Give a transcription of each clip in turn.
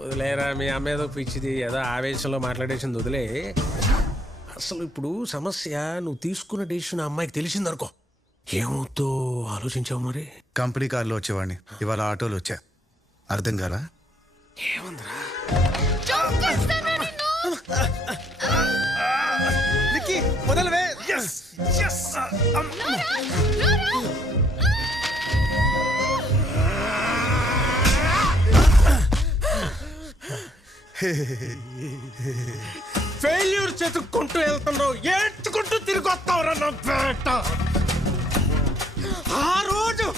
వదిలేరా, మీ అమ్మ ఏదో పిచ్చిది, ఏదో ఆవేశంలో మాట్లాడేసింది, వదిలే. అసలు ఇప్పుడు సమస్య, నువ్వు తీసుకున్న డెసిషన్ ఆ అమ్మాయికి తెలిసిందనుకో, ఏమవుతో ఆలోచించావు మరి? కంపెనీ కార్లో వచ్చేవాడిని, ఇవాళ ఆటోలో వచ్చా. అర్థం కాలా? ఏముందిరా? మొదలవే. ఫెయిల్యూర్ చెతుక్కుంటూ వెళ్తున్నావు, ఏడ్చుకుంటూ తిరిగి వస్తావురా నా పేట. ఆ రోజు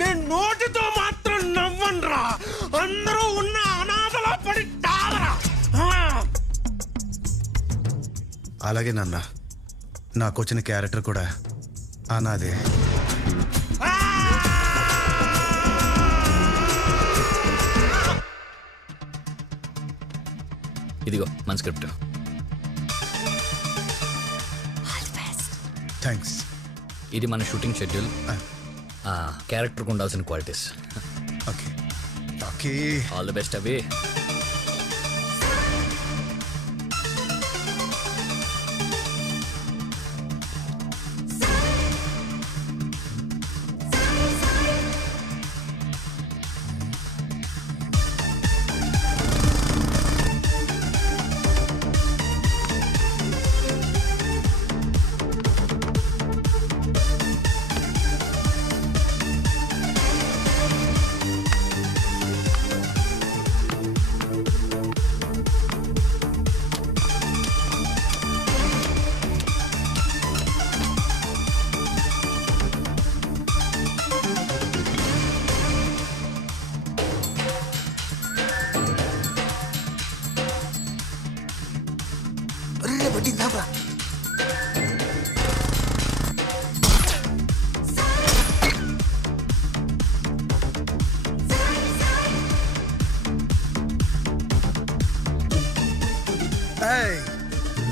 నేను నోటితో మాత్రం నవ్వనురా, అందరూ ఉన్న అనాథలా పడి తావరా. అలాగే నాన్న, నాకు వచ్చిన క్యారెక్టర్ కూడా అనాదే. ఇదిగో మన స్క్రిప్ట్. థ్యాంక్స్. ఇది మన షూటింగ్ షెడ్యూల్, క్యారెక్టర్కి ఉండాల్సిన qualities. Okay okay, all the best అవి.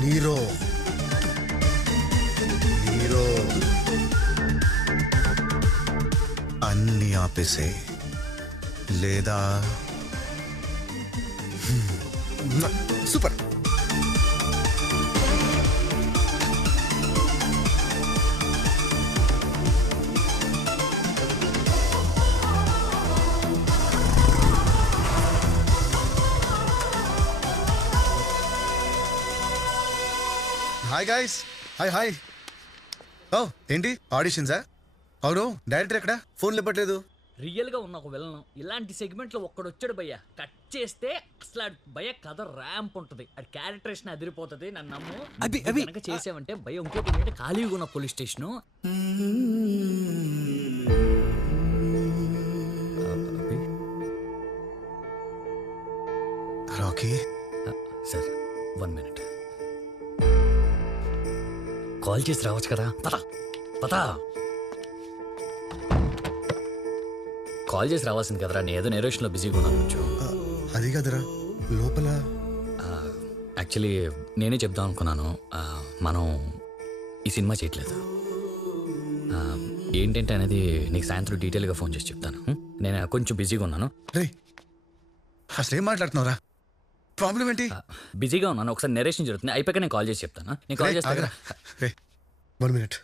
నీరో నీరో అన్ని ఆపేసే, లేదా సూపర్. Hi guys. హాయ్. ఓ ఏంటి ఆడిషన్సా? అవును, డైరెక్టర్ ఎక్కడ? ఫోన్ లేపట్లేదు. రియల్ గా ఉన్న ఒక విలన్ ఇలాంటి సెగ్మెంట్ లో ఒక్కడొచ్చాడు భయ్య, కట్ చేస్తే అసలు భయ్య కథ ర్యాంప్ ఉంటుంది, అది క్యారెక్టరేషన్ అదిరిపోతుంది. నన్ను నమ్ము. అవి కనుక చేసావంటే భయ్య ఇంకోటి ఏంటంటే ఖాళీగా ఉన్న police station. Rocky sir 1 minute call చేసి రావచ్చు కదా. పతా కాల్ చేసి రావాల్సింది కదరా, నేను ఏదో నేరేషన్లో బిజీగా ఉన్నాను. అది కదరా లోపల. యాక్చువల్లీ నేనే చెప్దాం అనుకున్నాను, మనం ఈ సినిమా చేయట్లేదు. ఏంటంటే అనేది నీకు సాయంత్రం డీటెయిల్గా ఫోన్ చేసి చెప్తాను. నేను కొంచెం బిజీగా ఉన్నాను. రే అసలు ఏం మాట్లాడుతున్నావురా? ప్రాబ్లం ఏంటి? బిజీగా ఉన్నాను, ఒకసారి నెరేషన్ జరుగుతుంది, అయిపోయాక నేను కాల్ చేసి చెప్తాను. నేను కాల్ చేస్తాను. 1 minute.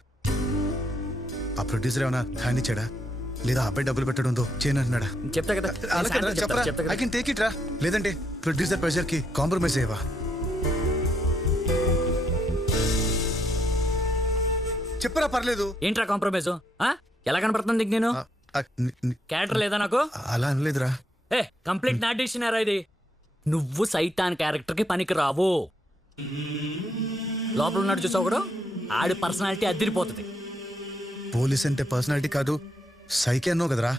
ఆ ప్రొడ్యూసర్ ఏమన్నా హ్యాండ్ ఇచ్చాడా, లేదా అబ్బాయి డబ్బులు పెట్టడంతో చేయనంటున్నాడా? చెప్తా కదా, ఐ కెన్ టేక్ ఇట్ రా. లేదంటే ప్రొడ్యూసర్ ప్రెషర్ కి కాంప్రమైజ్ అయ్యేవా? చెప్పరా, పర్లేదు. ఏంట్రా కాంప్రమైజ్? ఎలా కనపడుతుంది నీకు? నేను క్యారెక్టర్ లేదా నాకు? అలా అనలేదురా. కంప్లీట్ నా డిసిషన్ ఇది. నువ్వు సైతాన్ క్యారెక్టర్ కి పనికి రావు. లోపల ఉన్నాడు చూసావు కూడా, ఆడి పర్సనాలిటీ అదిరిపోతుంది. పోలీస్ అంటే పర్సనాలిటీ కాదు, సైకి అన్నావు కదరా.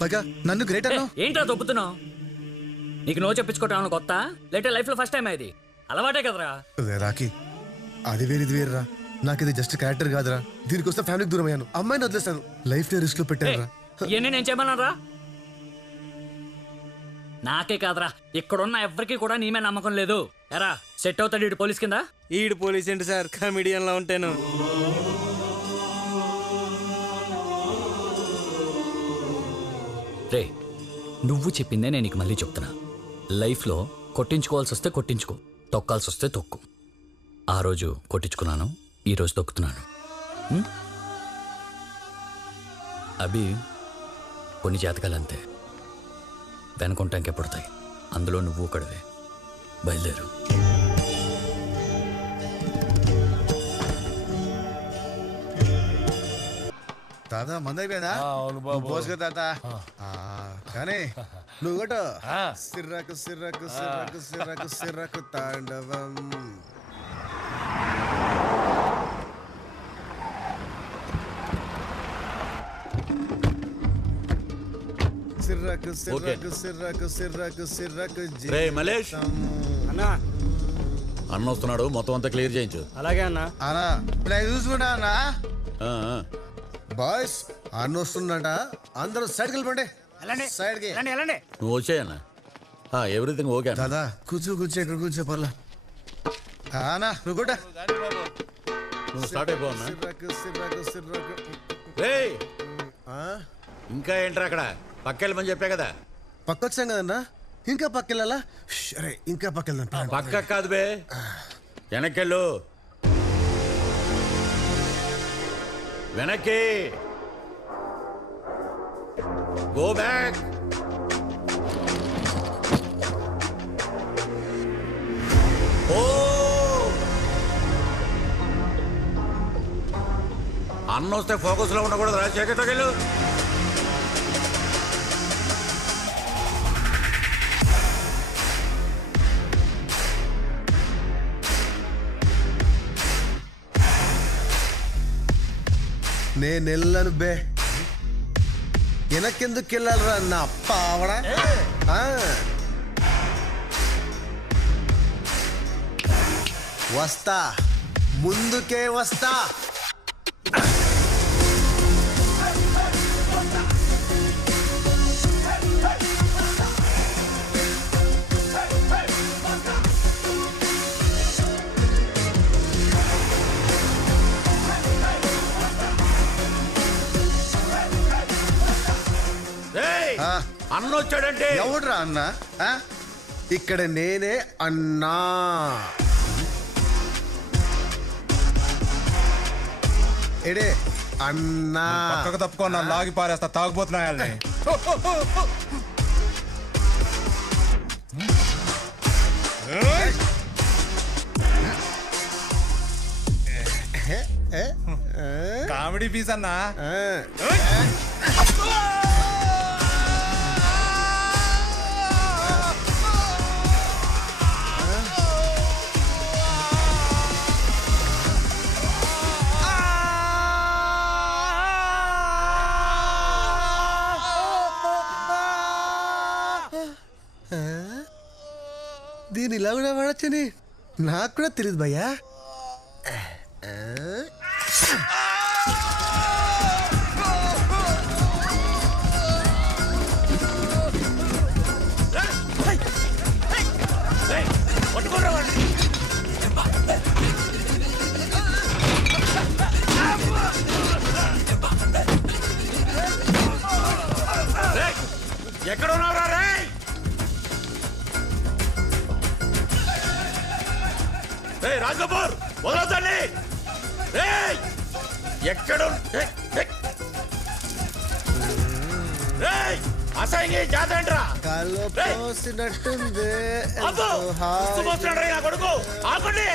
పైగా నన్ను గ్రేట్ అన్నావు. ఏంట్రా దొబ్బుతున్నావు? నీకు నో చెప్పించుకోవటం కొత్త, లేటే లైఫ్ లో ఫస్ట్ టైం ఇది, అలవాటే కదరా. రాకి అది వేరేది వేరురా. నాకు ఇది జస్ట్ క్యారెక్టర్ కాదురా. దీనికోసం ఫ్యామిలీకి దూరం అయ్యాను, అమ్మాయిని వదిలేస్తాను, లైఫ్ ని రిస్క్ లో పెట్టాను రా. ఇవన్నీ నేను చేయమన్నారా? నాకే కాదురా, ఇక్కడున్న ఎవరికి కూడా నీ మీద నమ్మకం లేదు. ఎరా సెట్ అవుతాడు ఈడు పోలీస్ కింద? ఈడు పోలీస్ ఏంటి సార్, కమిడియన్ లా ఉంటాను. రే నువ్వు చెప్పిందే నేను నీకు మళ్ళీ చెప్తున్నా. లైఫ్లో కొట్టించుకోవాల్సి వస్తే కొట్టించుకో, తొక్కాల్సి వస్తే తొక్కు. ఆ రోజు కొట్టించుకున్నాను, ఈరోజు తొక్కుతున్నాను. అవి కొన్ని జాతకాలు అంతే, వెనుకుంటాకే పుడతాయి. అందులో నువ్వు ఒకడివే. బయలుదేరు. తాత మంద అయిపోయిందా? పోసుగా తాత. కానీ నువ్వు కూడా సిర్రకు సిర్రకు సిర్రకు సిర్రకు సిర్రకు తాండవం. సిర్రకు సిర్రకు సిర్రకు సిర్రకు సిర్రకు రే మలేష్ అన్నా, అన్న వస్తున్నాడు, మొత్తం అంతా క్లియర్ చేయించు. అలాగే అన్నా. అన్నా ఇప్పుడు చూసుకుంటా అన్నా. ఆ, ఆ. బాయ్స్ అన్న వస్తుండట, అందరూ సైడ్కి వెళ్ళిపోండి. సైడ్కి నువ్వు వచ్చాయన్న. ఎవ్రీథింగ్ ఓకే అన్న. దాదా కూర్చో కూర్చో, ఇక్కడ కూర్చో పర్లా. అన్నా నువ్వు కూడా నువ్వు స్టార్ట్ అయిపో అన్న. సిర్రకు సిర్రకు సిర్రకు. రేయ్, ఇంకా ఏంట్రా అక్కడ? పక్కెళ్ళమని చెప్పా కదా. పక్కొచ్చాం కదన్నా, ఇంకా పక్కెళ్ళాలా? అరే ఇంకా పక్కెళ్దాం. పక్క కాదు బే, వెనక్కెళ్ళు. వెనక్కి గో బ్యాక్. ఓ అన్న వస్తే ఫోకస్ లో ఉండకూడదు. రాజశేఖర్కెళ్ళు. నేను వెళ్ళను బే. వెనకెందుకు వెళ్ళాలరా నా పావడా? వస్తా, ముందుకే వస్తా. అన్న వచ్చాడంటే ఎవడ్రా అన్నా? ఇక్కడ నేనే అన్నా. ఎడే అన్నా. పక్కకు తప్పుకున్నా, లాగి పారేస్తా తాగుపోతున్నాయని. కామెడీ పీస్ అన్నా. దీని ఇలా కూడా వాడచ్చని నాకు కూడా తెలియదు భయ్యా. ఎక్కడ ఉన్నావురా రే? రాజ్ కపూర్ వదలొద్దండి. ఎక్కడ అసహ్యంగా జాతరంట్రా. పోసినట్టుంది. కొడుకు ఆపండి.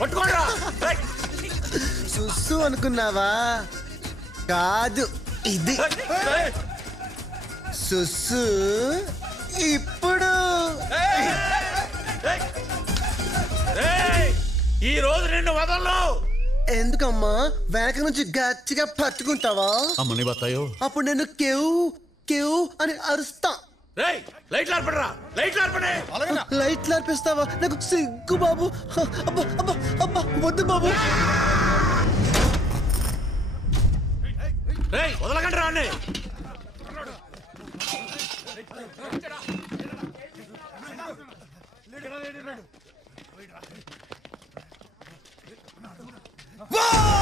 పట్టుకోండిరా. సుస్సు అనుకున్నావా? కాదు, ఇది సుస్సు. ఇప్పుడు ఈ రోజు నిన్ను వదలను. ఎందుకమ్మా? వెనక నుంచి గట్టిగా పట్టుకుంటావా? అమ్మని బతాయో. అప్పుడు నేను కేవ్ కేవ్ అని అరుస్తా. లైట్లు ఆర్పడరా, లైట్లు ఆర్పడే. లైట్లు ఆర్పిస్తావా? నాకు సిగ్గు బాబు. అబ్బా అబ్బా అబ్బా, వద్దు బాబు. వదలకండి రాండి. Whoa!